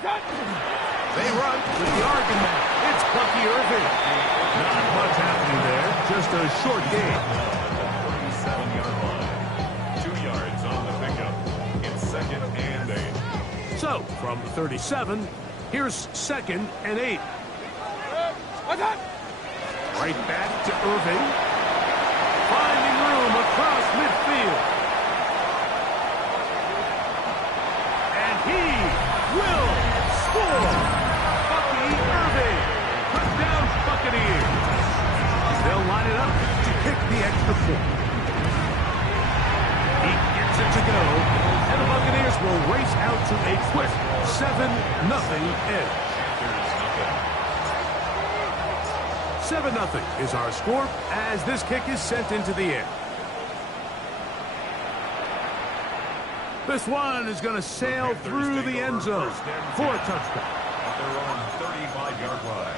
They run with the argument. It's Bucky Irving. Not much happening there. Just a short game. 37-yard line. 2 yards on the pickup. It's 2nd and 8. So, from the 37, here's 2nd and 8. Right back to Irving. Finding room across midfield. And he will score. Bucky Irving. Touchdown Buccaneers. They'll line it up to kick the extra point. He gets it to go. And the Buccaneers will race out to a quick 7-0 edge. 7-0 is our score as this kick is sent into the air. This one is going to sail through the end zone for a touchdown. At their own 35-yard line.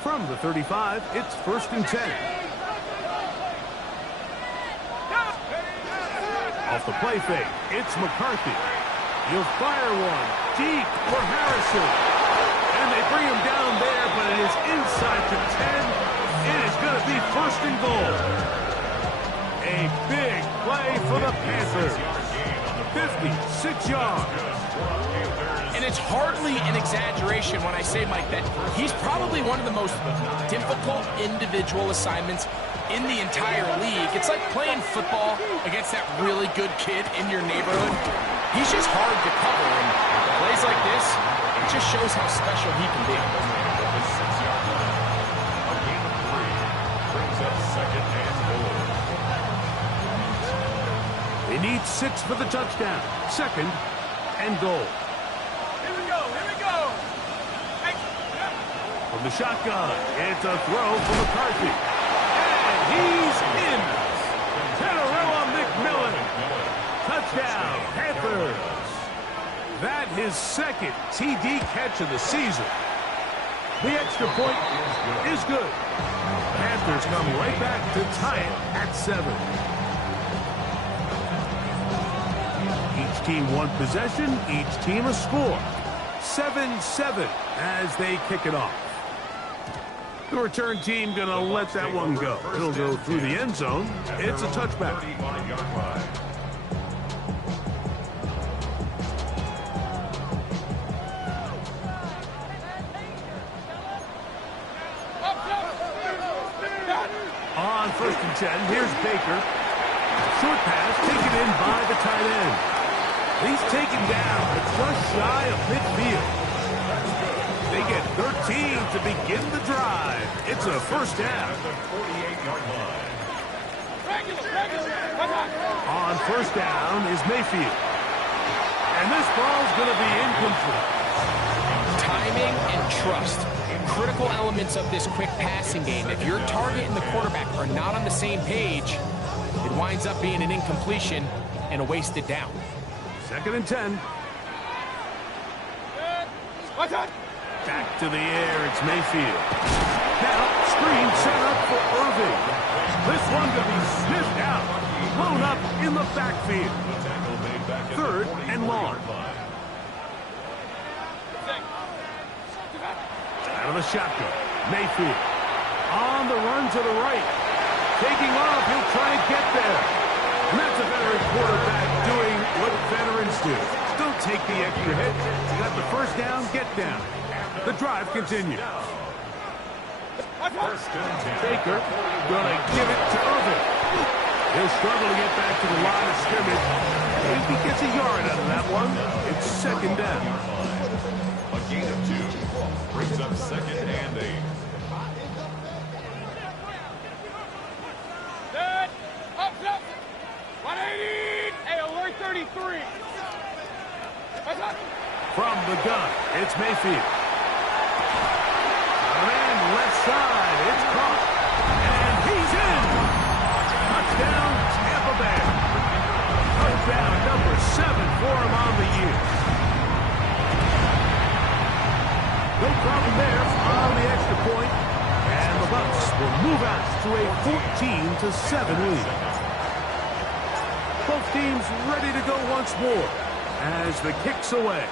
From the 35, it's 1st and 10. Off the play fake, it's McCarthy. He'll fire one deep for Harrison. And they bring him down there, but it is inside to 10. It is going to be 1st and goal. A big play for the Panthers. 56 yards. And it's hardly an exaggeration when I say, Mike, that he's probably one of the most difficult individual assignments in the entire league. It's like playing football against that really good kid in your neighborhood. He's just hard to cover, and plays like this, it just shows how special he can be. The 6-yard line. A gain of 3 brings up 2nd and goal. They need 6 for the touchdown. 2nd and goal. Here we go. Hey. From the shotgun, it's a throw for McCarthy. And he's in. Tenorella McMillan. Touchdown, Panthers. That his 2nd TD catch of the season. The extra point is good. Panthers come right back to tie it at 7. Each team one possession, each team a score. 7-7 as they kick it off. The return team going to let that one go. It'll go through the end zone. It's a touchback. 35-yard line. On 1st and 10, here's Baker. Short pass taken in by the tight end. He's taken down just shy of midfield. They get 13 to begin the drive. It's a 1st down. At the 48-yard line. On 1st down is Mayfield. And this ball's going to be incomplete. Timing and trust, critical elements of this quick passing game. If your target and the quarterback are not on the same page, it winds up being an incompletion and a wasted down. 2nd and 10. Back to the air, it's Mayfield. Now, screen set up for Irving. This one to be sniffed out. Blown up in the backfield. 3rd and long. Out of the shotgun. Mayfield. On the run to the right. Taking off, he'll try and get there. And that's a veteran quarterback doing what veterans do. Don't take the extra hit. You got the 1st down, get down. The drive continues. Baker gonna give it to Irving. He'll struggle to get back to the line of scrimmage. If he gets a yard out of that one, it's 2nd down. A gain of 2 brings up 2nd and 8. Set. Up. 180. Hey, alert 33. From the gun, it's Mayfield. And left side, it's caught. And he's in. Touchdown, Tampa Bay. Touchdown number 7 for him on the year. No problem there on the extra point. And the Bucs will move out to a 14-7 lead. Both teams ready to go once more as the kick's away.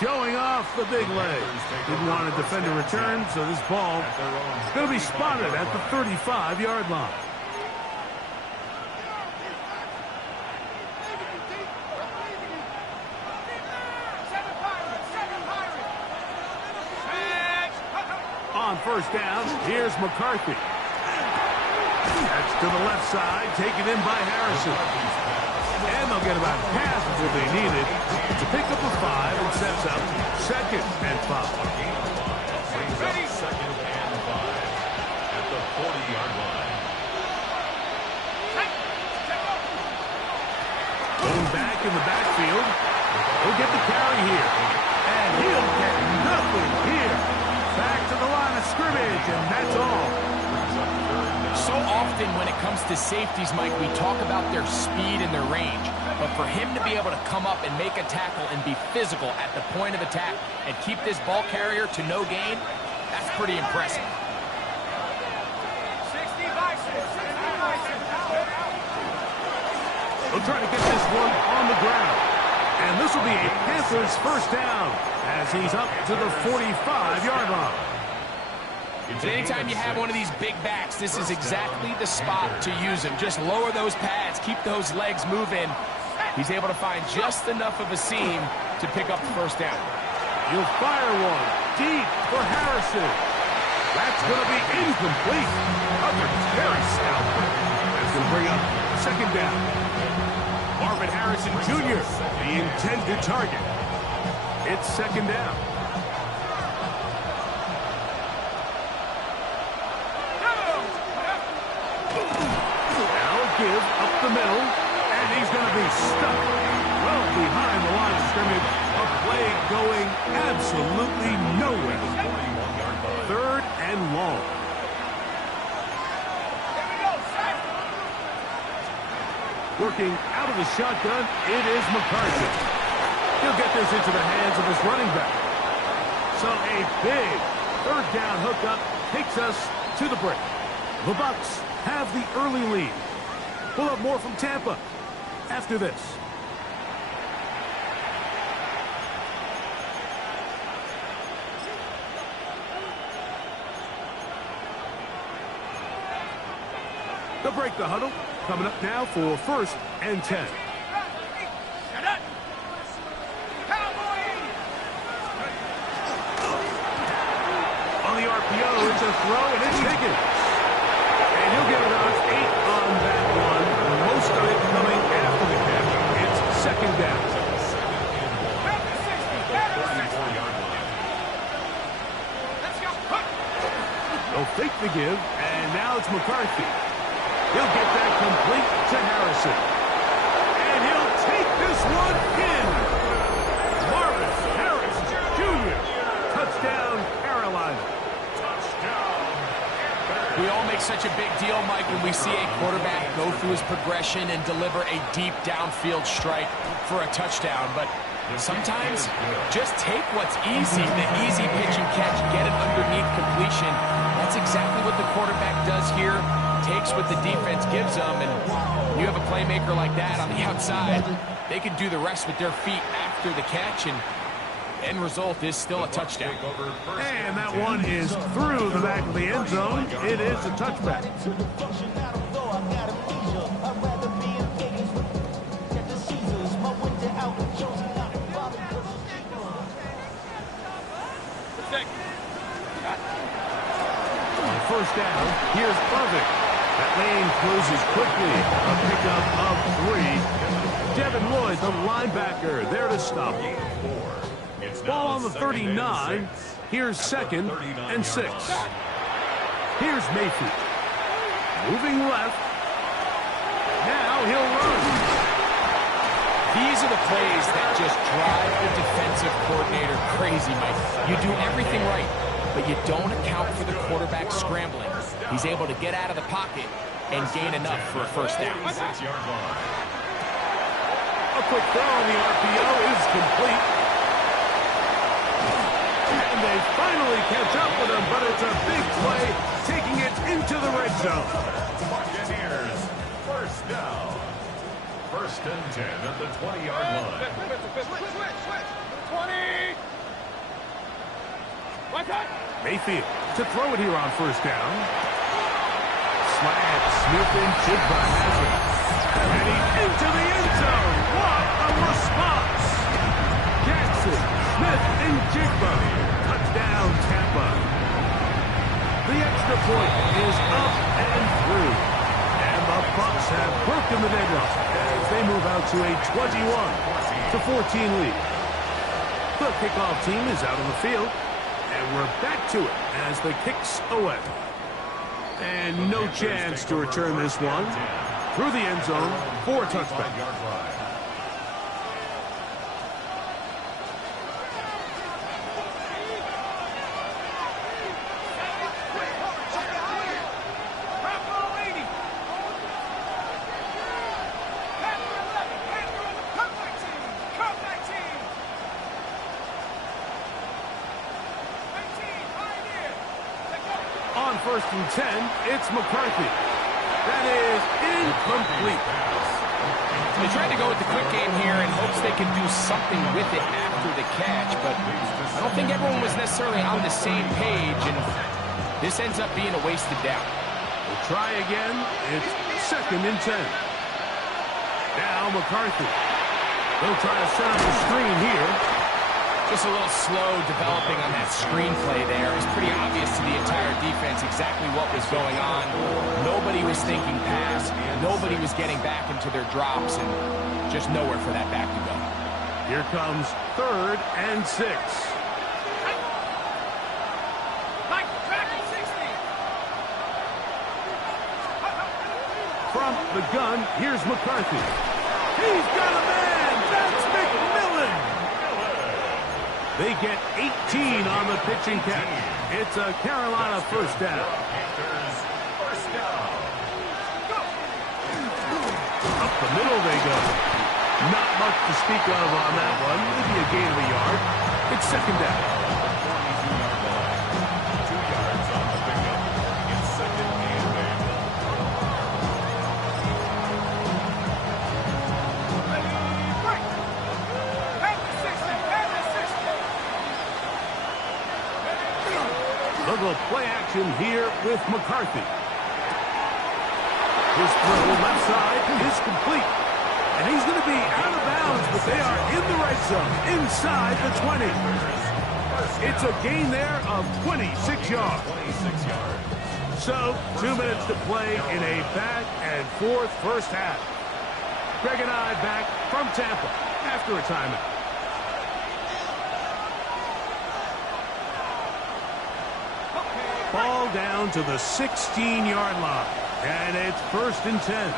Showing off the big leg. Didn't want to defend a return, so this ball is going to be spotted at the 35-yard line. On first down, here's McCarthy. That's to the left side, taken in by Harrison. And they'll get about half of what they needed to pick up a 5 and sets up 2nd and 5. Ready? 2nd and 5 at the 40-yard line. Going back in the backfield. He'll get the carry here. And he'll get nothing here. Back to the line of scrimmage, and that's all. So often when it comes to safeties, Mike, we talk about their speed and their range. But for him to be able to come up and make a tackle and be physical at the point of attack and keep this ball carrier to no gain, that's pretty impressive. 60 by 6. 60 by 6. They'll try to get this one on the ground. And this will be a Panthers first down as he's up to the 45-yard line. Anytime you have one of these big backs, this is exactly the spot to use him. Just lower those pads, keep those legs moving. He's able to find just enough of a seam to pick up the first down. He'll fire one deep for Harrison. That's going to be incomplete. Coverage very stout. That's going to bring up 2nd down. Marvin Harrison Jr., the intended target. It's 2nd down. Give up the middle, and he's going to be stuck well behind the line of scrimmage. A play going absolutely nowhere. 3rd and long. Working out of the shotgun, it is McCarthy. He'll get this into the hands of his running back. So a big 3rd down hookup takes us to the break. The Bucs have the early lead. We'll have more from Tampa after this. They'll break the huddle. Coming up now for 1st and 10. On the RPO, it's a throw, and it's taken. And he'll get about 8 on that one. Most of it coming after the catch. It's 2nd down. They'll fake the give, and now it's McCarthy. He'll get that complete to Harrison. And he'll take this one in. Marvin Harris Jr. Touchdown, Carolina. We all make such a big deal, Mike, when we see a quarterback go through his progression and deliver a deep downfield strike for a touchdown. But sometimes just take what's easy, the easy pitch and catch, get it underneath completion. That's exactly what the quarterback does here. Takes what the defense gives them, and you have a playmaker like that on the outside, they can do the rest with their feet after the catch, and end result is still a touchdown. And that one is through the back of the end zone. It is a touchback. On 1st down, here's Irving. That lane closes quickly. A pickup of 3. Devin Lloyd, the linebacker, there to stop. Ball on the 39. Here's 2nd and 6. Here's Mayfield. Moving left. Now he'll run. These are the plays that just drive the defensive coordinator crazy, Mike. You do everything right, but you don't account for the quarterback scrambling. He's able to get out of the pocket and gain enough for a 1st down. A quick throw on the RPO is complete. And And they finally catch up with him, but it's a big play, taking it into the red zone. Buccaneers, first down. First and 10 at the 20-yard line. Switch. 20. Mayfield to throw it here on first down. Slant, Smith and Jigba has it. And he's into the end zone. What a response! Jackson, Smith, and Jigba. Touchdown, Tampa. The extra point is up and through. And the Bucs have broken the deadlock as they move out to a 21-14 lead. The kickoff team is out on the field. And we're back to it as the kick's away. And no chance to return this one. Through the end zone for a touchback. On first and 10, it's McCarthy. That is incomplete. They tried to go with the quick game here in hopes they could do something with it after the catch, but I don't think everyone was necessarily on the same page, and this ends up being a wasted down. We'll try again. It's second and 10. Now McCarthy. They'll try to set up a screen here. Just a little slow developing on that screenplay there. It was pretty obvious to the entire defense exactly what was going on. Nobody was thinking pass. Nobody was getting back into their drops, and just nowhere for that back to go. Here comes third and 6. From the gun, here's McCarthy. He's got a man. That's McMillan. They get 18 on the pitching catch. It's a Carolina first down. Panthers, first down. Up the middle they go. Not much to speak of on that one. Maybe a gain of a yard. It's second down. 42-yard line. 2 yards on the pickup. It's second and 8. Little play action here with McCarthy. His throw left side is complete. And he's going to be out of bounds, but they are in the red zone, inside the 20. It's a gain there of 26 yards. 26 yards. So, 2 minutes to play in a back-and-forth first half. Greg and I back from Tampa after a timeout. Ball down to the 16-yard line. And it's first and 10. He's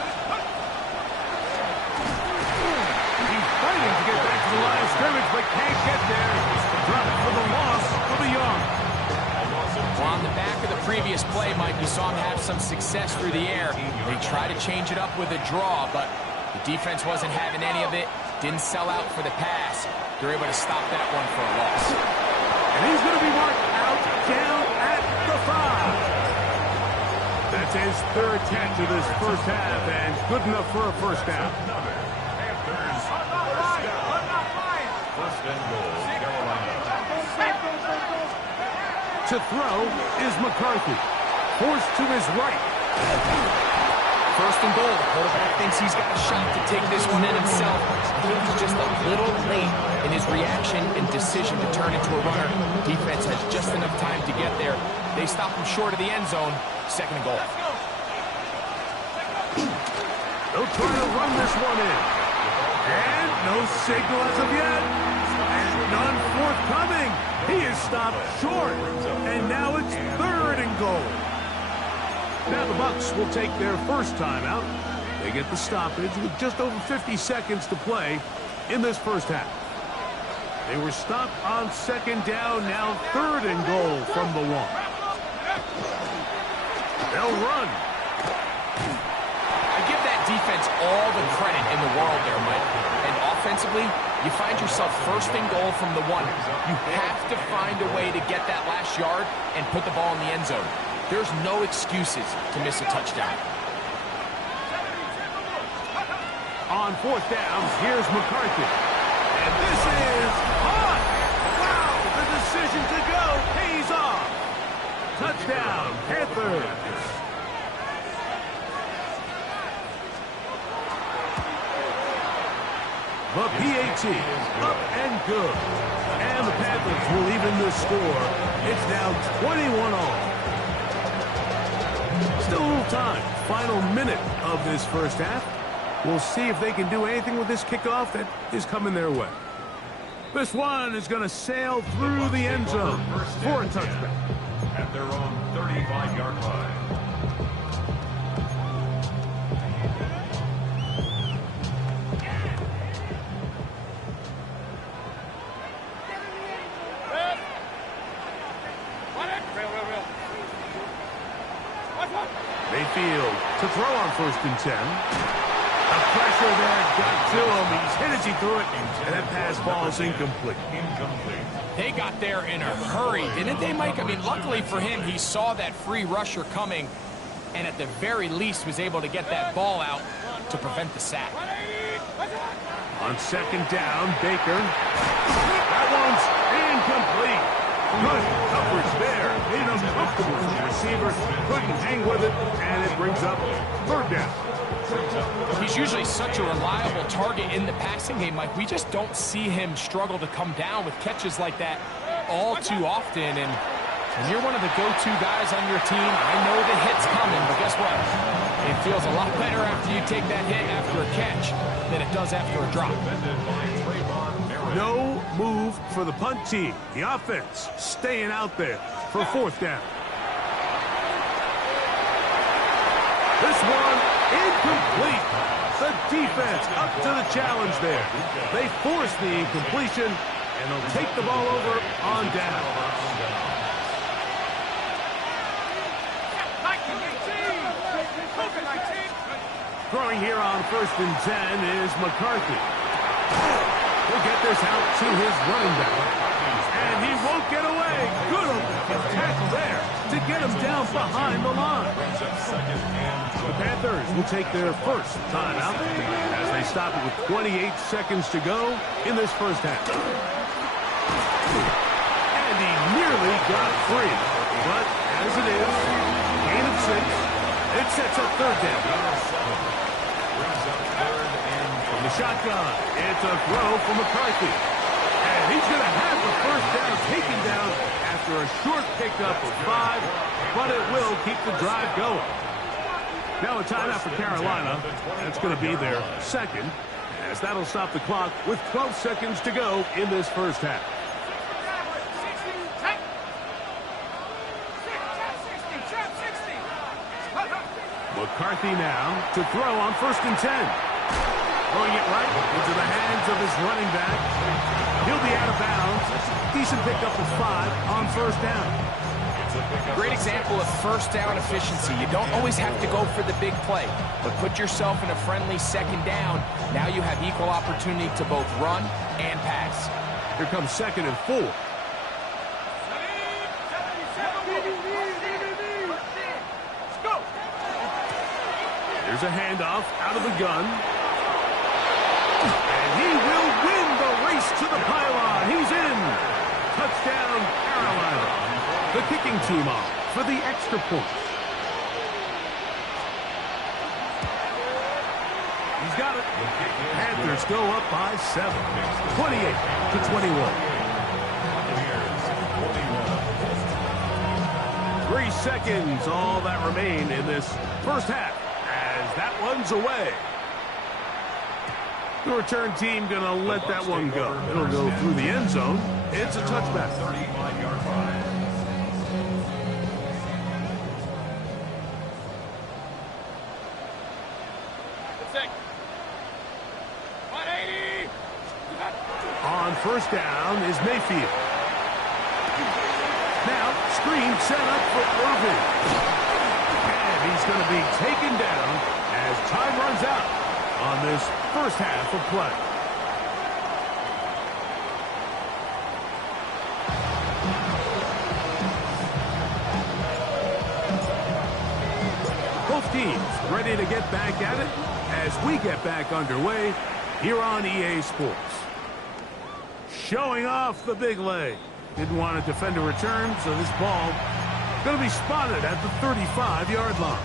fighting to get back to the line of scrimmage, but can't get there. Dropped for the loss of a yard. Well, on the back of the previous play, Mike, we saw him have some success through the air. They tried to change it up with a draw, but the defense wasn't having any of it. Didn't sell out for the pass. They're able to stop that one for a loss. And he's going to be marked out down at the 5. That's his third catch of this first half, and good enough for a first down. Panthers, first down. First and goal, Carolina. To throw is McCarthy. Forced to his right. First and goal. The quarterback thinks he's got a shot to take this one in himself. I think he's just a little late in his reaction and decision to turn into a runner. Defense has just enough time to get there. They stop him short of the end zone. Second and goal. They'll try to run this one in. And no signal as of yet. And none forthcoming. He is stopped short. And now it's third and goal. Now the Bucs will take their first timeout. They get the stoppage with just over 50 seconds to play in this first half. They were stopped on second down, now third and goal from the 1. They'll run. I give that defense all the credit in the world there, Mike. An offensively, you find yourself first and goal from the 1. You have to find a way to get that last yard and put the ball in the end zone. There's no excuses to miss a touchdown. On 4th down, here's McCarthy. And this is caught. Wow, the decision to go pays off. Touchdown, Panthers. The PAT, up and good. And the Panthers will even the score. It's now 21 all. Still a little time. Final minute of this first half. We'll see if they can do anything with this kickoff that is coming their way. This one is going to sail through the end zone for a touchback. At their own 35-yard line. Mayfield to throw on 1st and 10. The pressure there got to him. He's hit as he threw it, and that pass ball is incomplete. They got there in a hurry, didn't they, Mike? I mean, luckily for him, he saw that free rusher coming, and at the very least was able to get that ball out to prevent the sack. On 2nd down, Baker. That one's incomplete. Good coverage there. Made him comfortable for the receiver. Couldn't hang with it, and it brings up 3rd down. He's usually such a reliable target in the passing game, Mike. We just don't see him struggle to come down with catches like that all too often. And when you're one of the go-to guys on your team, I know the hit's coming, but guess what? It feels a lot better after you take that hit after a catch than it does after a drop. No move for the punt team. The offense staying out there for 4th down. This one incomplete. The defense up to the challenge there. They force the incompletion, and they'll take the ball over on down. Throwing here on 1st and 10 is McCarthy. He'll get this out to his running back. And he won't get away. Good tackle there to get him down behind the line. The Panthers will take their first timeout as they stop it with 28 seconds to go in this first half. And he nearly got free. But as it is, gain of 6, it sets up 3rd down. From the shotgun, it's a throw for McCarthy. And he's going to have the 1st down taken down after a short pickup of 5, but it will keep the drive going. Now a timeout for Carolina. That's going to be their 2nd, as that'll stop the clock with 12 seconds to go in this first half. McCarthy now to throw on 1st and 10. Throwing it right into the hands of his running back. He'll be out of bounds. Decent pickup of 5 on 1st down. Great example of 1st down efficiency. You don't always have to go for the big play, but put yourself in a friendly 2nd down. Now you have equal opportunity to both run and pass. Here comes 2nd and 4. Here's a handoff out of the gun. And he will win the race to the pylon. He's in. Touchdown, Carolina. The kicking team off for the extra point. He's got it. Panthers go up by 7. 28-21. 3 seconds, all that remain in this first half. As that one's away. The return team going to let that one go. It'll go through the end zone. It's a touchback. 35-yard line. On 1st down is Mayfield. Now, screen set up for Irvin. And he's going to be taken down as time runs out on this first half of play. teams ready to get back at it as we get back underway here on EA Sports. Showing off the big leg. Didn't want to defend a return, so this ball going to be spotted at the 35-yard line.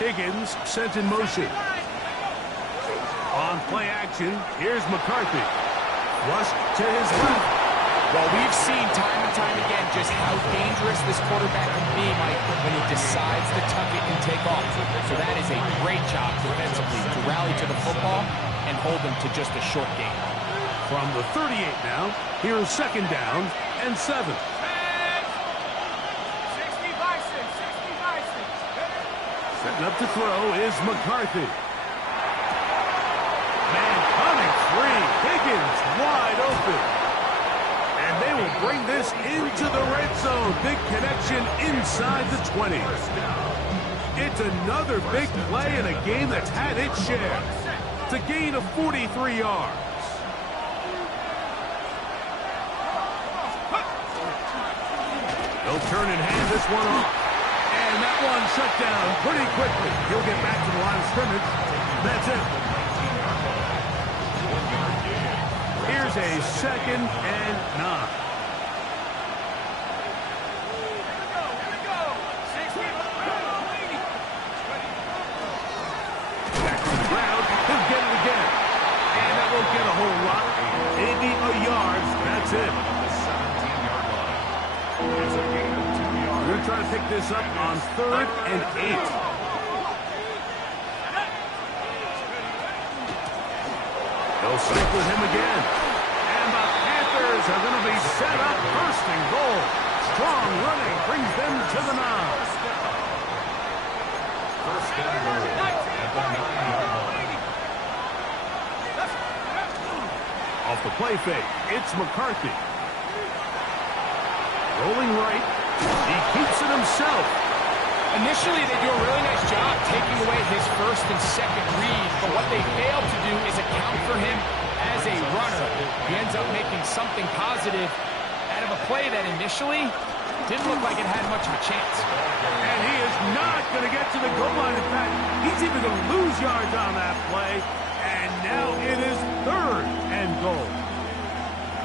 Higgins sent in motion. On play action, here's McCarthy. Rushed to his left. Well, we've seen time and time again just how dangerous this quarterback can be, Mike, when he decides to tuck it and take off. So that is a great job defensively to rally to the football and hold them to just a short gain. From the 38 now, here's second down and 7. 60 Bison, 60 Bison. Setting up to throw is McCarthy. Man coming free. Higgins wide open. And they will bring this into the red zone. Big connection inside the 20. It's another big play in a game that's had its share. It's a gain of 43 yards. They'll turn and hand this one off. And that one shut down pretty quickly. He'll get back to the line of scrimmage. That's it. Here's a second and 9. Back to the ground. He'll get it again. And that won't get a whole lot. Maybe a yard. That's it. We're going to try to pick this up on 3rd and 8. They'll stick with him again. And the Panthers are going to be set up first and goal. Strong running brings them to the 9. First and goal at the 9-yard line. Off the play fake, it's McCarthy. Rolling right. He keeps it himself. Initially, they do a really nice job taking away his first and second read, but what they fail to do is account for him as a runner. He ends up making something positive out of a play that initially didn't look like it had much of a chance. And he is not going to get to the goal line. In fact, he's even going to lose yards on that play. And now it is 3rd and goal.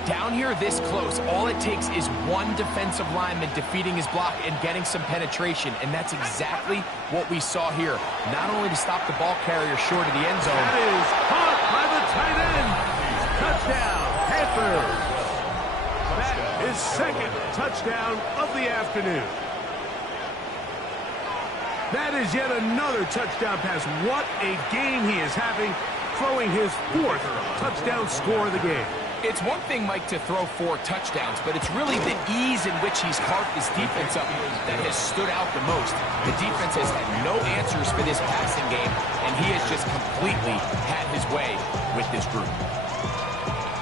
Down here this close, all it takes is one defensive lineman defeating his block and getting some penetration, and that's exactly what we saw here. Not only to stop the ball carrier short of the end zone. That is caught by the tight end. Touchdown, Panthers. That is second touchdown of the afternoon. That is yet another touchdown pass. What a game he is having, throwing his 4th touchdown score of the game. It's one thing, Mike, to throw 4 touchdowns, but it's really the ease in which he's carved this defense up that has stood out the most. The defense has had no answers for this passing game, and he has just completely had his way with this group.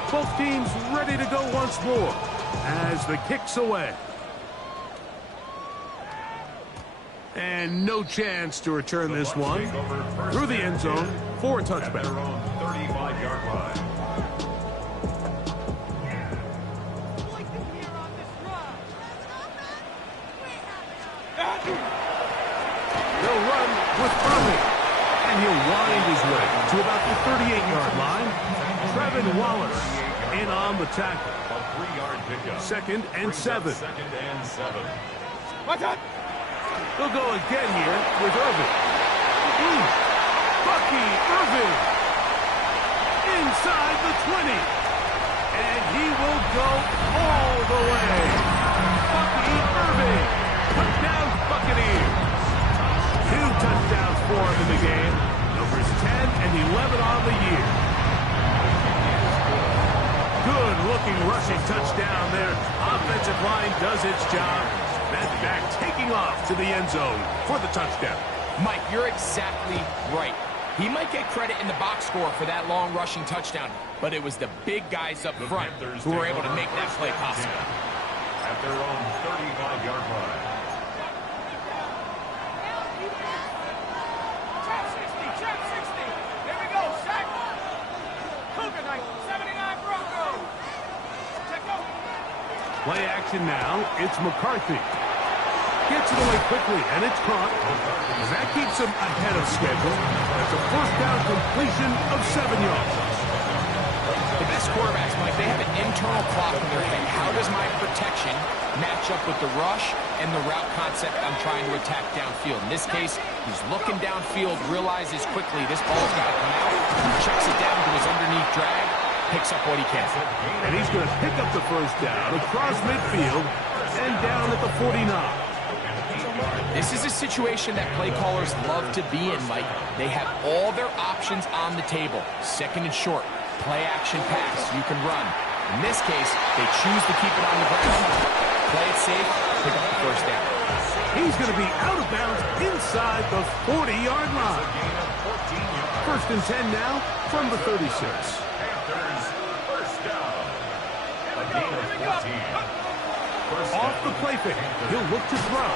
Both teams ready to go once more as the kick's away. And no chance to return this one through the end zone for a touchback. 35-yard line. They'll run with Irving, and he'll wind his way to about the 38-yard line. Trevin Wallace in on the tackle. A 3-yard pickup. 2nd and 7. 2nd and 7. They'll go again here with Irving. Bucky Irving inside the 20. And he will go all the way. Bucky Irving. Touchdown Buccaneers. 2 touchdowns for him in the game. Numbers 10 and 11 on the year. Good-looking rushing touchdown there. Offensive line does its job. That back taking off to the end zone for the touchdown. Mike, you're exactly right. He might get credit in the box score for that long rushing touchdown, but it was the big guys up front who were able to make that play possible. At their own 35-yard line. Trap 60. Here we go. Sack. Cougar Knight. 79 Broncos. Check out. Play action now. It's McCarthy. Gets it away quickly, and it's caught. And that keeps him ahead of schedule. That's a first down completion of 7 yards. The best quarterbacks, Mike, they have an internal clock in their head. How does my protection match up with the rush and the route concept I'm trying to attack downfield? In this case, he's looking downfield, realizes quickly this ball's got to come out. He checks it down to his underneath drag, picks up what he can. And he's going to pick up the first down across midfield and down at the 49. This is a situation that play callers love to be in, Mike. They have all their options on the table. Second and short. Play action pass. You can run. In this case, they choose to keep it on the ground. Play it safe. Pick up the first down. He's going to be out of bounds inside the 40-yard line. First and 10 now from the 36. Panthers, first down. A gain of 14. Off the play fake. He'll look to throw.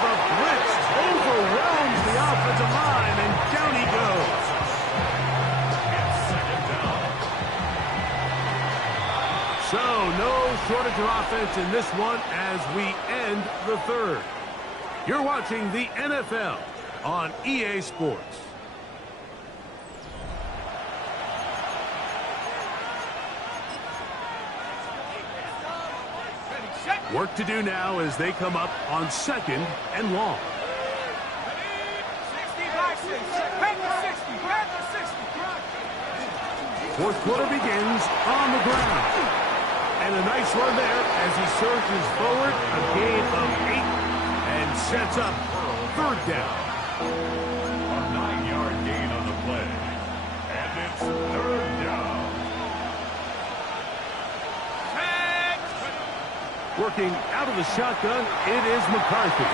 The blitz overwhelms the offensive line, and down he goes. So, no shortage of offense in this one as we end the third. You're watching the NFL on EA Sports. Work to do now as they come up on second and long. 60 by 6. Panthers 60. Panthers 60. Fourth quarter begins on the ground. And a nice run there as he surges forward, a gain of 8, and sets up third down. A 9-yard gain on the play. And it's third down. Working out of the shotgun, it is McCarthy.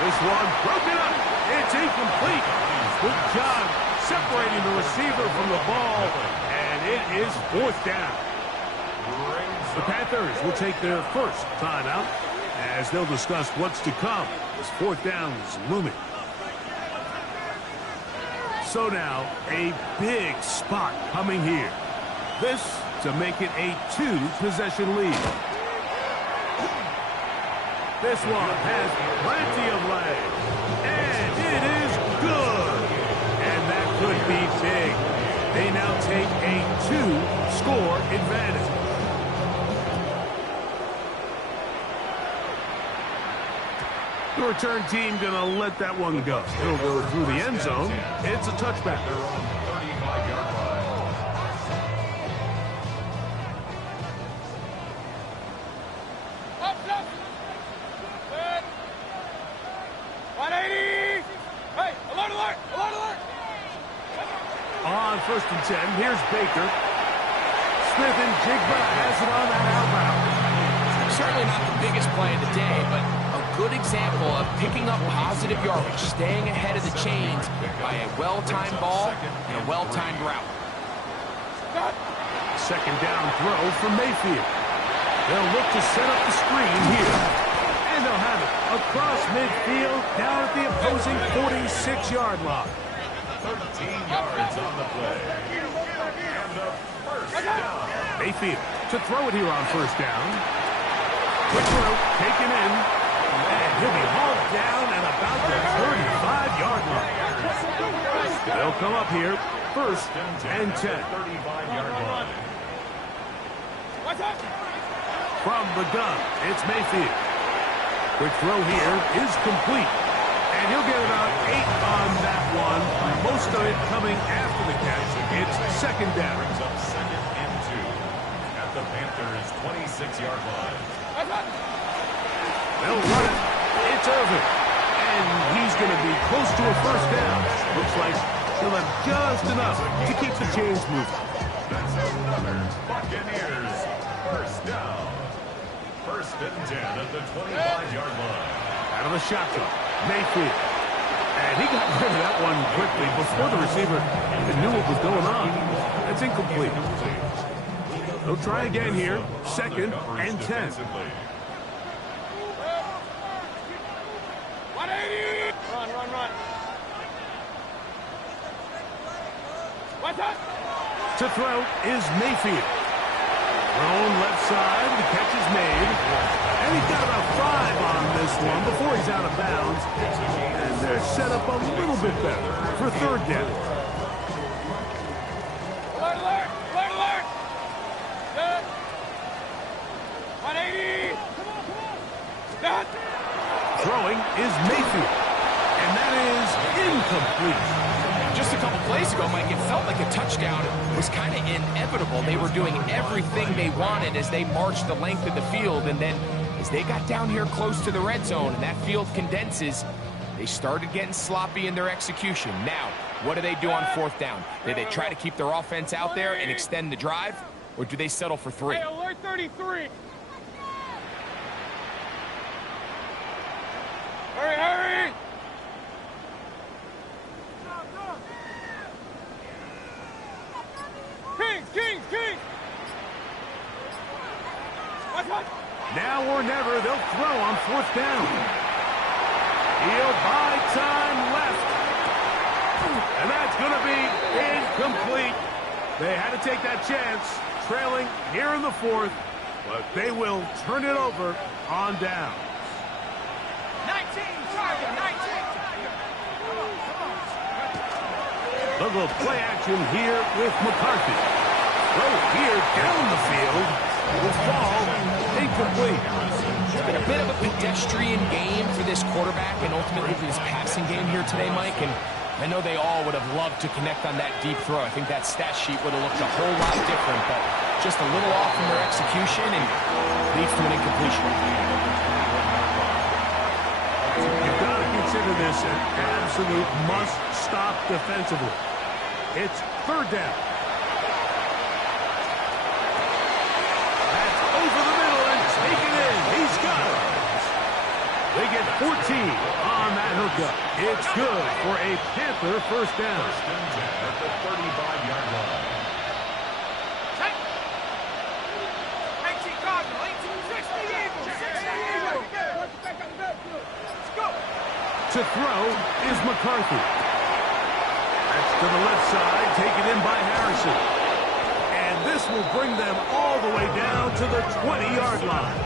This one broken up. It's incomplete. Good job separating the receiver from the ball, and it is fourth down. The Panthers will take their first timeout as they'll discuss what's to come as fourth down is looming. So now, a big spot coming here. This to make it a 2-possession lead. This one has plenty of legs, and it is good. And that could be big. They now take a 2-score advantage. The return team going to let that one go. It'll go through the end zone. It's a touchback. They're on the 35-yard line. Up, up. Good. 180. Hey, alert, alert, alert, alert. On first and 10, here's Baker. Smith and Jigba has it on that outbound. Certainly not the biggest play of the day, but a good example of picking up positive yardage, staying ahead of the chains by a well-timed ball and a well-timed route. Second down throw from Mayfield. They'll look to set up the screen here. And they'll have it across midfield down at the opposing 46-yard line. 13 yards on the play. And the first down. Mayfield to throw it here on first down. Quick throw, taken in. And he'll be hauled down at about the 35-yard line. They'll come up here first and 10. 35-yard line. From the gun, it's Mayfield. Quick throw here is complete. And he'll get about 8 on that one. Most of it coming after the catch. It's second down. Brings up second and 2 at the Panthers' 26-yard line. They'll run it. It's Irvin. And he's going to be close to a first down. Looks like he'll have just enough to keep the chains moving. That's another Buccaneers first down. First and 10 at the 25-yard line. Out of the shotgun, Mayfield. And he got rid of that one quickly before the receiver even knew what was going on. That's incomplete. They'll try again here. Second and 10. 180. Run, run, run. What's that? To throw is Mayfield. Thrown left side, the catch is made. And he's got about 5 on this one before he's out of bounds. And they're set up a little bit better for third down. Alert, alert! Alert, alert! Set. 180! Set. Throwing is Mayfield. And that is incomplete. Just a couple plays ago, Mike, it felt like a touchdown was kind of inevitable. They were doing everything they wanted as they marched the length of the field, and then as they got down here close to the red zone and that field condenses, they started getting sloppy in their execution. Now, what do they do on fourth down? Do they try to keep their offense out there and extend the drive, or do they settle for 3? Hey, alert 33! Hurry, hurry! Kings, Kings, Kings! What? Now or never, they'll throw on fourth down. He'll buy time left. And that's going to be incomplete. They had to take that chance, trailing here in the fourth, but they will turn it over on down. 19, target, 19! They'll go play action here with McCarthy. Throw here down the field. Will fall incomplete. It's been a bit of a pedestrian game for this quarterback and ultimately for this passing game here today, Mike. And I know they all would have loved to connect on that deep throw. I think that stat sheet would have looked a whole lot different, but just a little off in their execution and leads to an incompletion. You've got to consider this an absolute must-stop defensively. It's third down. That's over the middle and taken in. He's got it. They get 14 on that hookup. It's good for a Panther first down. First and 10 at the 35-yard line. 18 Cardinal, 18, 60 Eagles, 60 Eagles! Let's go! To throw is McCarthy. That's to the left side, taken in by Harrison. And this will bring them all the way down to the 20-yard line.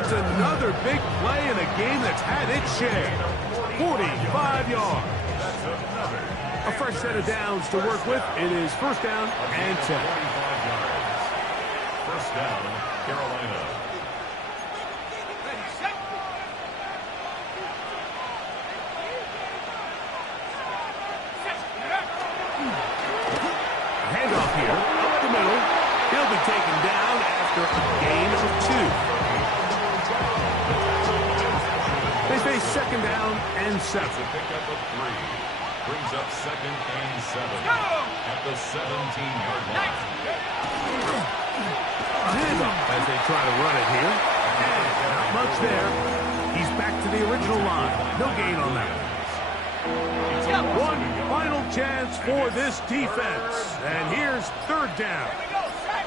It's another big play in a game that's had its share. 45 yards. A fresh set of downs to work with. It is first down and 10. 45 yards. First down, Carolina. Ready, set! Handoff here, up the middle. He'll be taken down after a gain of 2. They face second down and 7. It's a pickup of 3. Brings up second and 7 at the 17-yard line. Handoff as they try to run it here. And not much there. He's back to the original line. No gain on that one. One final chance for this defense. And here's third down. Here we go, set!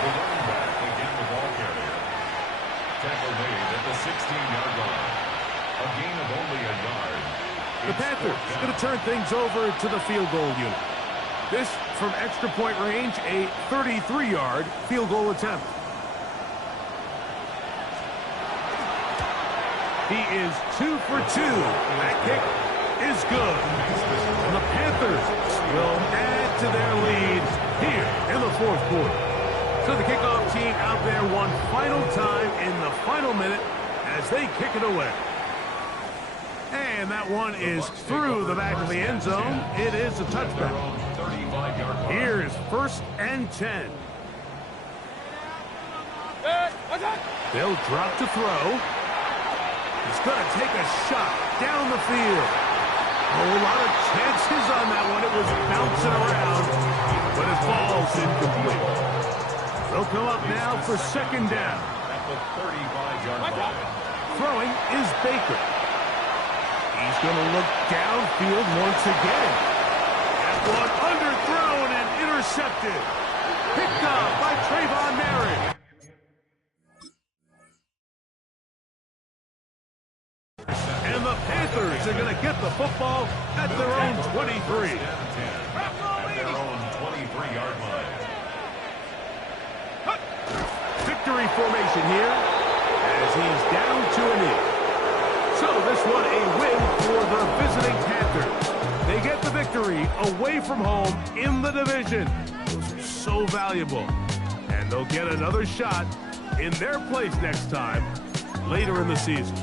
The running back again the ball carrier. Tackle made at the 16-yard line. A gain of only a yard. The Panthers going to turn things over to the field goal unit. This from extra point range, a 33-yard field goal attempt. He is 2 for 2. That kick is good. And the Panthers will add to their lead here in the fourth quarter. So the kickoff team out there one final time in the final minute as they kick it away. And that one is through the back of the end zone. It is a touchback. Here is first and 10. They'll drop to throw. He's going to take a shot down the field. A whole lot of chances on that one. It was bouncing around, but it falls incomplete. They'll come up now for second down. At the 35-yard line. Throwing is Baker. He's going to look downfield once again. That one underthrown and intercepted. Picked up by Trayvon Merrick. And the Panthers Panthers are going to get the football at their own 23. At their own 23-yard line. Victory formation here as he's down to a knee. So this one a win for the visiting Panthers. They get the victory away from home in the division. Those are so valuable. And they'll get another shot in their place next time later in the season.